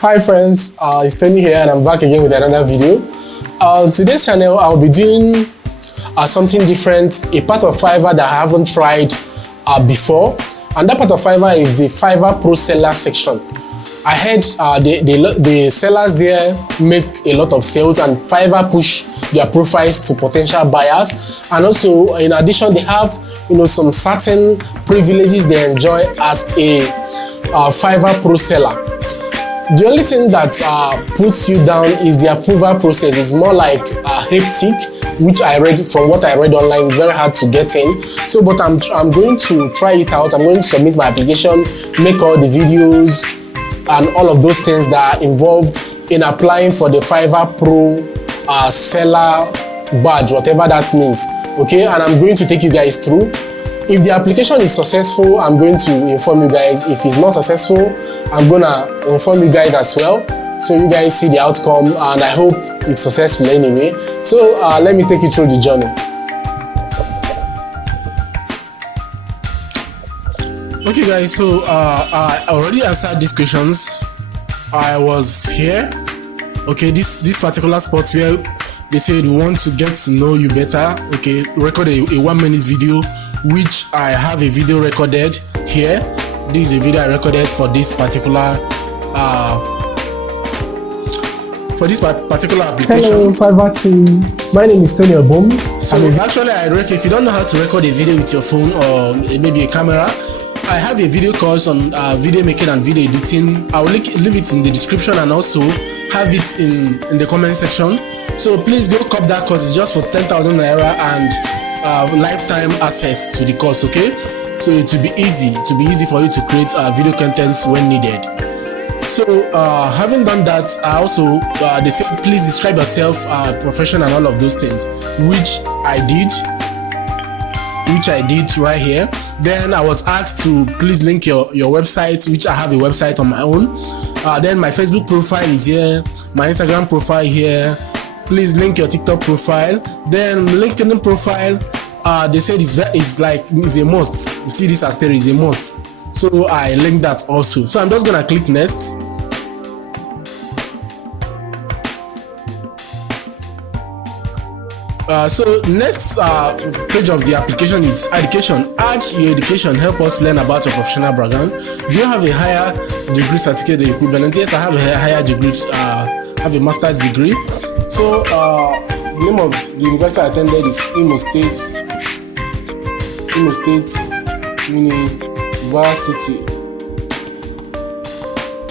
Hi friends, it's Tony here and I'm back again with another video. On today's channel, I'll be doing something different, a part of Fiverr that I haven't tried before. And that part of Fiverr is the Fiverr Pro Seller section. I heard the sellers there make a lot of sales and Fiverr push their profiles to potential buyers, and also in addition they have some certain privileges they enjoy as a Fiverr Pro seller. The only thing that puts you down is the approval process. It's more like hectic, which I read from what I read online. It's very hard to get in. So, but I'm going to try it out. I'm going to submit my application, make all the videos, and all of those things that are involved in applying for the Fiverr Pro seller badge, whatever that means. Okay, and I'm going to take you guys through. If the application is successful, I'm going to inform you guys. If it's not successful, I'm gonna inform you guys as well, so you guys see the outcome, and I hope it's successful anyway. So let me take you through the journey. Okay guys, so I already answered these questions. I was here. Okay, this particular spot where they said we want to get to know you better. Okay, record a 1 minute video, which I have a video recorded here. This is a video I recorded for this particular application. Hello Fiverr team, my name is Tony Obom. So actually if you don't know how to record a video with your phone or maybe a camera, I have a video course on video making and video editing. I will leave it in the description and also have it in the comment section. So please go cop that course. It's just for 10,000 naira and lifetime access to the course. Okay, so it will be easy for you to create video contents when needed. So having done that, I also they say please describe yourself, profession and all of those things, which I did right here. Then I was asked to please link your website, which I have a website on my own. Then my Facebook profile is here, my Instagram profile here. Please link your TikTok profile. Then LinkedIn profile, they said it's a must. You see this asterisk is a must, so I linked that also. So I'm just gonna click next. So next page of the application is education. Add your education. Help us learn about your professional background. Do you have a higher degree certificate, the equivalent? Yes, I have a higher degree. Have a master's degree. So the name of the university I attended is Imo State University,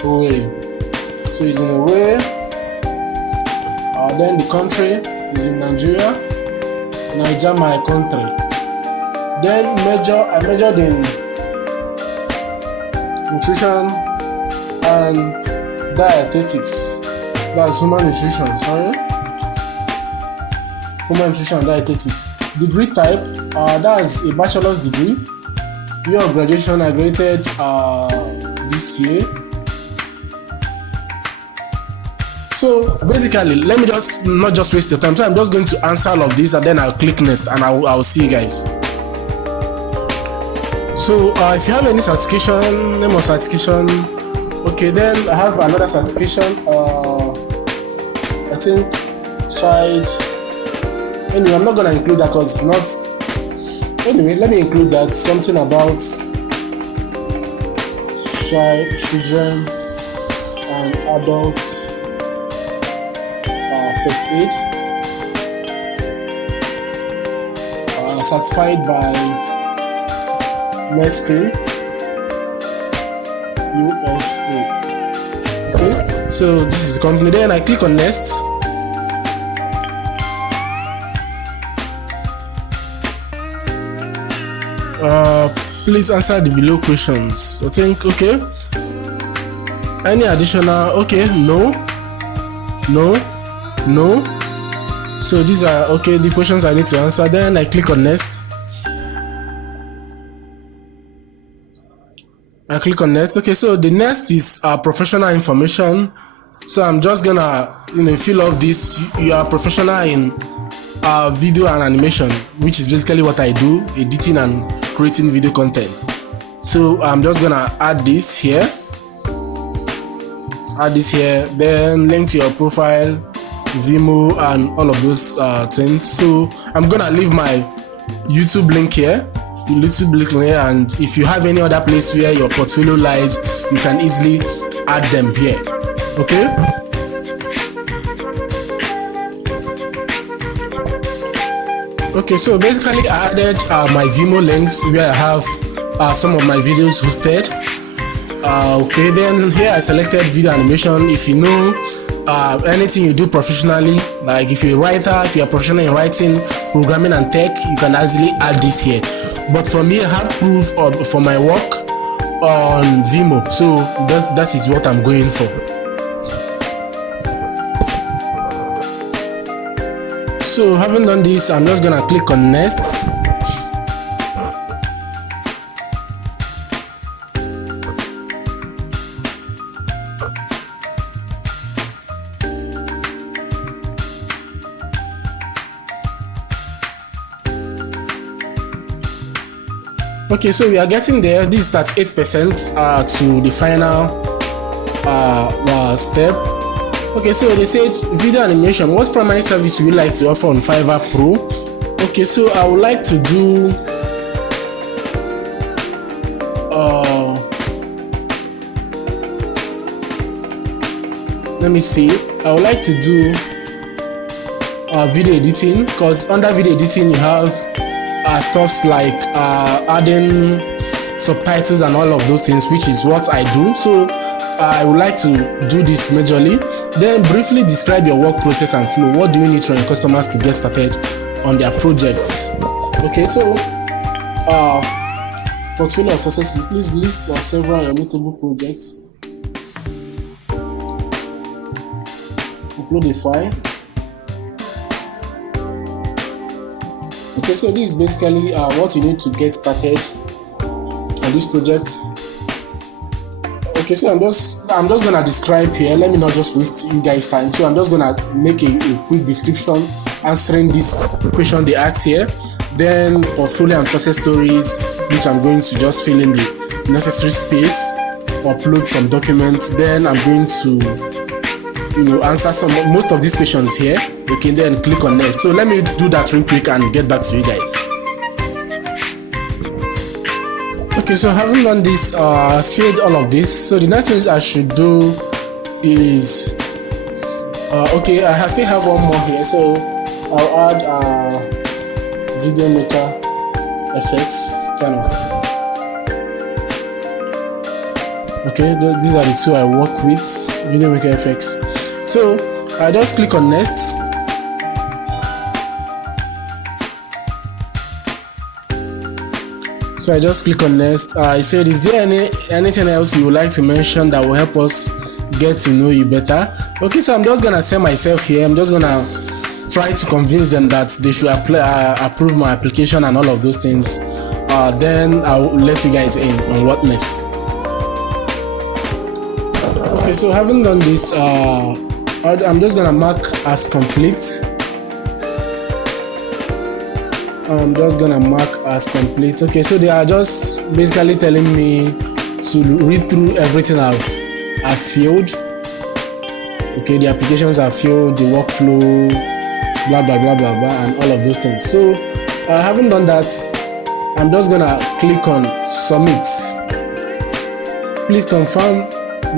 Owerri. So it's in Owerri. Then the country is in Nigeria, my country. Then I majored in nutrition and dietetics. That's human nutrition, human nutrition and dietetics. Degree type, that's a bachelor's degree. Year of graduation, I graduated this year. So basically, let me not just waste your time. So I'm just going to answer all of this and then I'll click next and I'll see you guys. So if you have any certification, name of certification. Okay, then I have another certification. I think child. Anyway, I'm not gonna include that because it's not. Anyway, let me include that, something about children and adults. First aid, certified by Mescreen USA. Okay, so this is the company. Then I click on next. Please answer the below questions. I think okay. Any additional? Okay, no. So these are okay, the questions I need to answer. Then I click on next. Okay, so the next is professional information. So I'm just gonna fill up this. You are professional in video and animation, which is basically what I do, editing and creating video content. So I'm just gonna add this here. add this here, then link to your profile, Vimo, and all of those things. So I'm gonna leave my YouTube link here, and if you have any other place where your portfolio lies, you can easily add them here. Okay. Okay, so basically I added my Vimo links where I have some of my videos hosted. Okay, then here I selected video animation. If you know anything you do professionally, like if you're a writer, if you're a professional in writing, programming and tech, you can easily add this here. But for me, I have proof for my work on Vimo, so that is what I'm going for. So having done this, I'm just gonna click on next. Okay, so we are getting there. This is at 8% to the final step. Okay, so they said video animation. What primary service would you like to offer on Fiverr Pro? Okay, so I would like to do let me see. I would like to do video editing, because under video editing you have stuffs like adding subtitles and all of those things, which is what I do. So I would like to do this majorly. Then briefly describe your work process and flow. What do you need from your customers to get started on their projects? Okay, so portfolio and success. Please list several immutable projects. Upload a file. Okay, so this is basically what you need to get started on this project. Okay, so I'm just gonna describe here. Let me not just waste you guys time. So I'm just gonna make a quick description answering this question they asked here. Then portfolio and success stories, which I'm going to just fill in the necessary space, upload some documents. Then I'm going to answer most of these questions here. Okay, then click on next. So let me do that real quick and get back to you guys. Okay, so having done this, filled all of this. So the next thing I should do is okay, I still have one more here. So I'll add video maker effects kind of. Okay, these are the two I work with, video maker effects. So I just click on next. So I just click on next. I said, is there anything else you would like to mention that will help us get to know you better? Okay, so I'm just gonna say myself here. I'm just gonna try to convince them that they should approve my application and all of those things. Then I'll let you guys in on what next. Okay, so having done this, I'm just gonna mark as complete. I'm just gonna mark as complete. Okay, so they are just basically telling me to read through everything I've filled. Okay, the applications are filled, the workflow, blah blah blah blah blah, and all of those things. So I haven't done that. I'm just gonna click on submit. Please confirm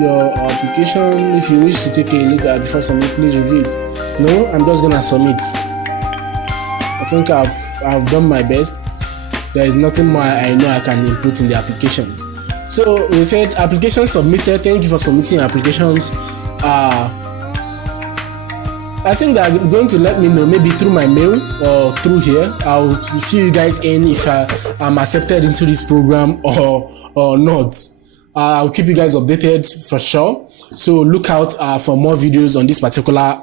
your application. If you wish to take a look at before submit, please review it. No, I'm just gonna submit. I think I've done my best. There is nothing more I know I can input in the applications. So we said application submitted. Thank you for submitting your applications. I think they're going to let me know, maybe through my mail or through here. I'll fill you guys in if I'm accepted into this program or not. I'll keep you guys updated for sure. So look out for more videos on this particular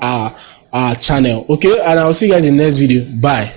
channel. Okay, and I'll see you guys in the next video. Bye.